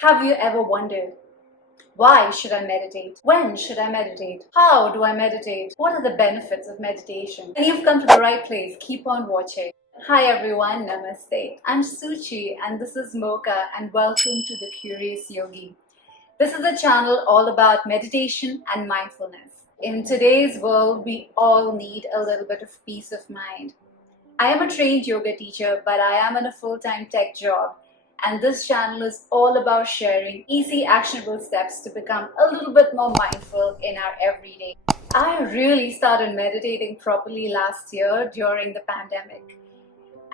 Have you ever wondered, why should I meditate? When should I meditate? How do I meditate? What are the benefits of meditation? And you've come to the right place. Keep on watching. Hi everyone, namaste. I'm Suchi and this is Mocha and welcome to the Curious Yogi. This is a channel all about meditation and mindfulness. In today's world, we all need a little bit of peace of mind. I am a trained yoga teacher, but I am in a full-time tech job. And this channel is all about sharing easy, actionable steps to become a little bit more mindful in our everyday. I really started meditating properly last year during the pandemic.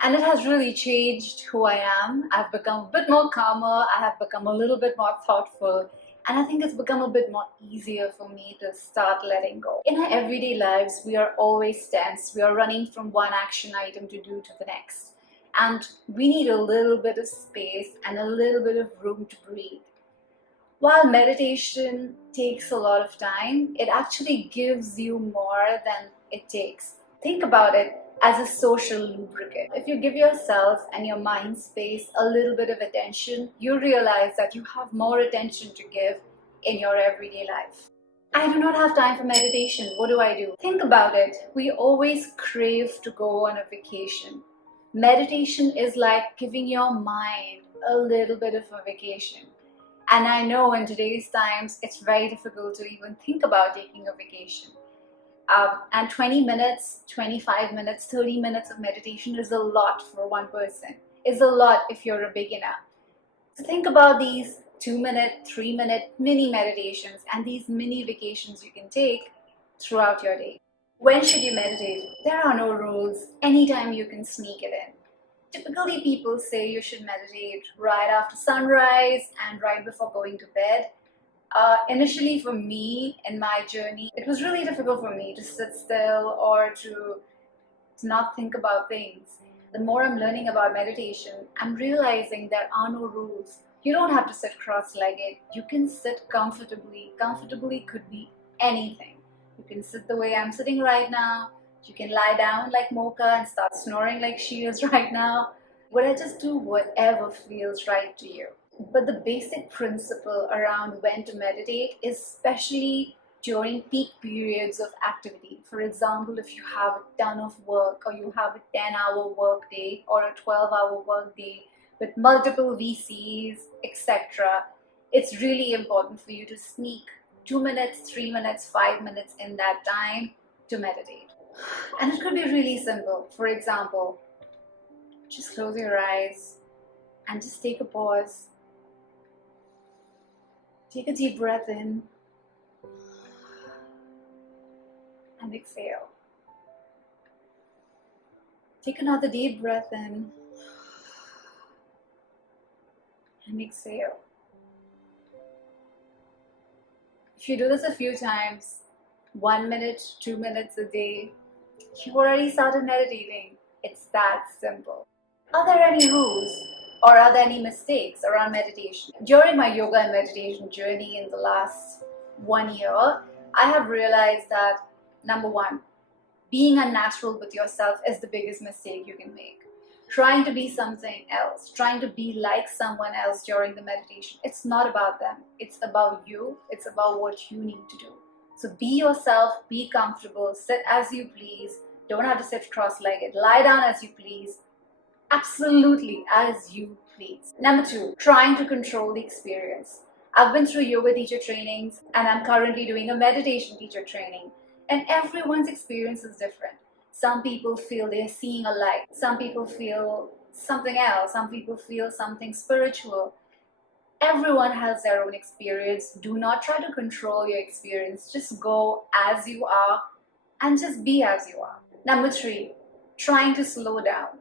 And it has really changed who I am. I've become a bit more calmer, I have become a little bit more thoughtful, and I think it's become a bit more easier for me to start letting go. In our everyday lives, we are always tense. We are running from one action item to do to the next. And we need a little bit of space and a little bit of room to breathe. While meditation takes a lot of time, it actually gives you more than it takes. Think about it as a social lubricant. If you give yourself and your mind space a little bit of attention, you realize that you have more attention to give in your everyday life. I do not have time for meditation. What do? Think about it. We always crave to go on a vacation. Meditation is like giving your mind a little bit of a vacation. And I know in today's times, it's very difficult to even think about taking a vacation. And 20 minutes, 25 minutes, 30 minutes of meditation is a lot for one person. It's a lot if you're a beginner. So think about these 2-minute, 3-minute mini meditations and these mini vacations you can take throughout your day. When should you meditate? There are no rules. Anytime you can sneak it in. Typically, people say you should meditate right after sunrise and right before going to bed. Initially, for me, in my journey, it was really difficult for me to sit still or to not think about things. The more I'm learning about meditation, I'm realizing there are no rules. You don't have to sit cross-legged. You can sit comfortably. Comfortably could be anything. You can sit the way I'm sitting right now. You can lie down like Mocha and start snoring like she is right now. Just do whatever feels right to you. But the basic principle around when to meditate, especially during peak periods of activity. For example, if you have a ton of work or you have a 10-hour work day or a 12-hour work day with multiple VCs, etc., it's really important for you to sneak 2 minutes, 3 minutes, 5 minutes in that time to meditate. And it could be really simple. For example, just close your eyes and just take a pause. Take a deep breath in and exhale. Take another deep breath in and exhale. If you do this a few times, 1 minute, 2 minutes a day, you've already started meditating. It's that simple. Are there any rules or are there any mistakes around meditation? During my yoga and meditation journey in the last 1 year, I have realized that, number one, being unnatural with yourself is the biggest mistake you can make. Trying to be something else, trying to be like someone else during the meditation. It's not about them. It's about you. It's about what you need to do. So be yourself, be comfortable, sit as you please. Don't have to sit cross-legged. Lie down as you please. Absolutely as you please. Number two, trying to control the experience. I've been through yoga teacher trainings and I'm currently doing a meditation teacher training. And everyone's experience is different. Some people feel they're seeing a light. Some people feel something else. Some people feel something spiritual. Everyone has their own experience. Do not try to control your experience. Just go as you are and just be as you are. Number three, trying to slow down.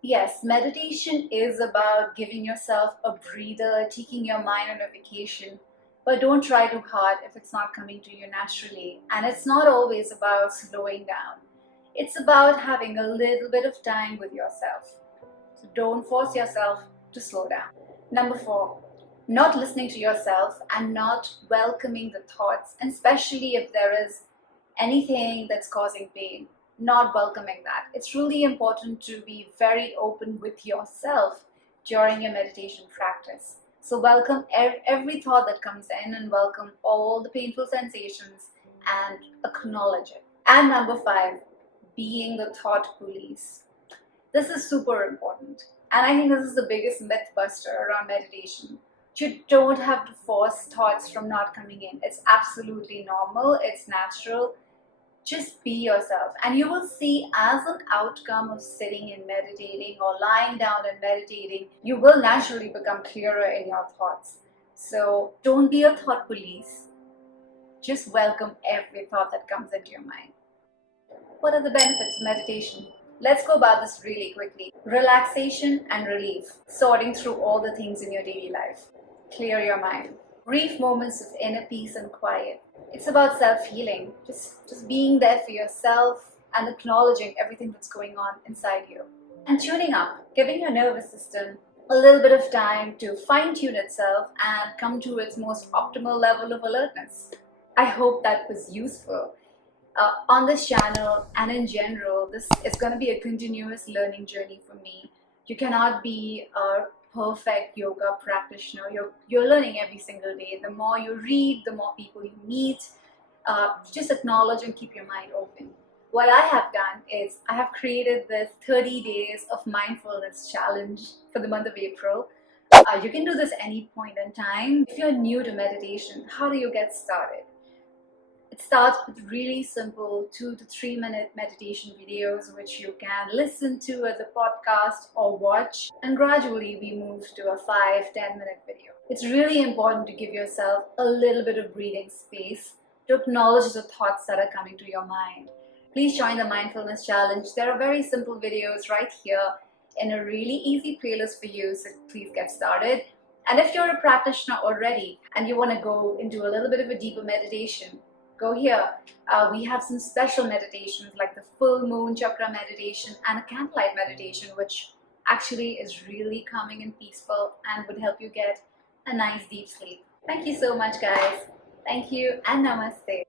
Yes, meditation is about giving yourself a breather, taking your mind on a vacation, but don't try too hard if it's not coming to you naturally. And it's not always about slowing down. It's about having a little bit of time with yourself. So don't force yourself to slow down. Number four, not listening to yourself and not welcoming the thoughts, and especially if there is anything that's causing pain, not welcoming that. It's really important to be very open with yourself during your meditation practice. So welcome every thought that comes in, and welcome all the painful sensations and acknowledge it. And number 5, being the thought police. This is super important. And I think this is the biggest myth buster around meditation. You don't have to force thoughts from not coming in. It's absolutely normal, it's natural. Just be yourself, and you will see, as an outcome of sitting and meditating or lying down and meditating, you will naturally become clearer in your thoughts. So don't be a thought police. Just welcome every thought that comes into your mind. What are the benefits of meditation? Let's go about this really quickly. Relaxation and relief, sorting through all the things in your daily life. Clear your mind. Brief moments of inner peace and quiet. It's about self-healing, just being there for yourself and acknowledging everything that's going on inside you. And tuning up, giving your nervous system a little bit of time to fine-tune itself and come to its most optimal level of alertness. I hope that was useful. On this channel and in general, this is going to be a continuous learning journey for me. You cannot be a perfect yoga practitioner. You're learning every single day. The more you read, the more people you meet. Just acknowledge and keep your mind open. What I have done is I have created this 30 days of mindfulness challenge for the month of April. You can do this any point in time. If you're new to meditation, how do you get started? It starts with really simple 2 to 3 minute meditation videos, which you can listen to as a podcast or watch, and gradually we move to a 5-10 minute video. It's really important to give yourself a little bit of breathing space to acknowledge the thoughts that are coming to your mind. Please join the mindfulness challenge. There are very simple videos right here in a really easy playlist for you, so please get started. And if you're a practitioner already and you want to go into a little bit of a deeper meditation, go here. We have some special meditations like the full moon chakra meditation and a candlelight meditation, which actually is really calming and peaceful and would help you get a nice deep sleep. Thank you so much, guys. Thank you and namaste.